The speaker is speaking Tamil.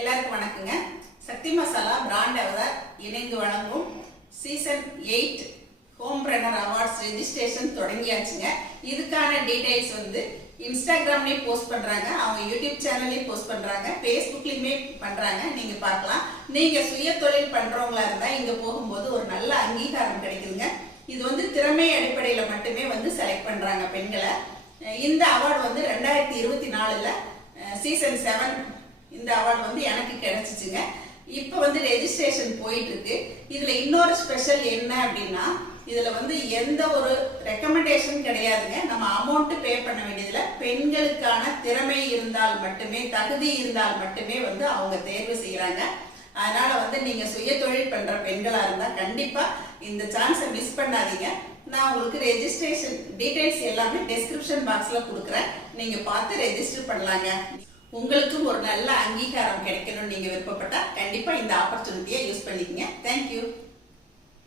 எல்லாருக்கும் வணக்கங்க. சக்தி மசாலா பிராண்ட் அவதார் இணைந்து வழங்கும் season eight homepreneur awards registration தொடங்கியாச்சுங்க. இதுக்கான டீடைல்ஸ் வந்து இன்ஸ்டாகிராம்லேயும் போஸ்ட் பண்ணுறாங்க அவங்க யூடியூப் சேனல்லையும் போஸ்ட் பண்ணுறாங்க ஃபேஸ்புக்லேயுமே பண்ணுறாங்க நீங்கள் பார்க்கலாம். நீங்கள் சுய தொழில் பண்ணுறவங்களா இருந்தால் இங்கே போகும்போது ஒரு நல்ல அங்கீகாரம் கிடைக்குதுங்க. இது வந்து திறமை அடிப்படையில் மட்டுமே வந்து செலக்ட் பண்ணுறாங்க பெண்களை. இந்த அவார்டு வந்து ரெண்டாயிரத்தி இருபத்தி நாலில் சீசன் செவன் இந்த அவார்டு வந்து எனக்கு கிடைச்சிச்சுங்க. இப்போ வந்து ரெஜிஸ்ட்ரேஷன் போயிட்டு இருக்கு இதுல இன்னொரு ஸ்பெஷல் என்ன அப்படின்னா இதுல வந்து எந்த ஒரு ரெக்கமெண்டேஷன் கிடையாதுங்க. நம்ம அமௌண்ட் பே பண்ண வேண்டியதுல பெண்களுக்கான திறமை இருந்தால் மட்டுமே தகுதி இருந்தால் மட்டுமே வந்து அவங்க தேர்வு செய்யறாங்க. அதனால வந்து நீங்க சுய தொழில் பண்ற பெண்களா இருந்தா கண்டிப்பா இந்த சான்ஸை மிஸ் பண்ணாதீங்க. நான் உங்களுக்கு ரெஜிஸ்ட்ரேஷன் டீடைல்ஸ் எல்லாமே டெஸ்கிரிப்ஷன் பாக்ஸ்ல கொடுக்குறேன். நீங்க பார்த்து ரெஜிஸ்டர் பண்ணலாங்க. உங்களுக்கும் ஒரு நல்ல அங்கீகாரம் கிடைக்கணும்னு நீங்க விருப்பப்பட்டா கண்டிப்பா இந்த ஆப்பர்ச்சுனிட்டியை யூஸ் பண்ணிக்கங்க. தேங்க்யூ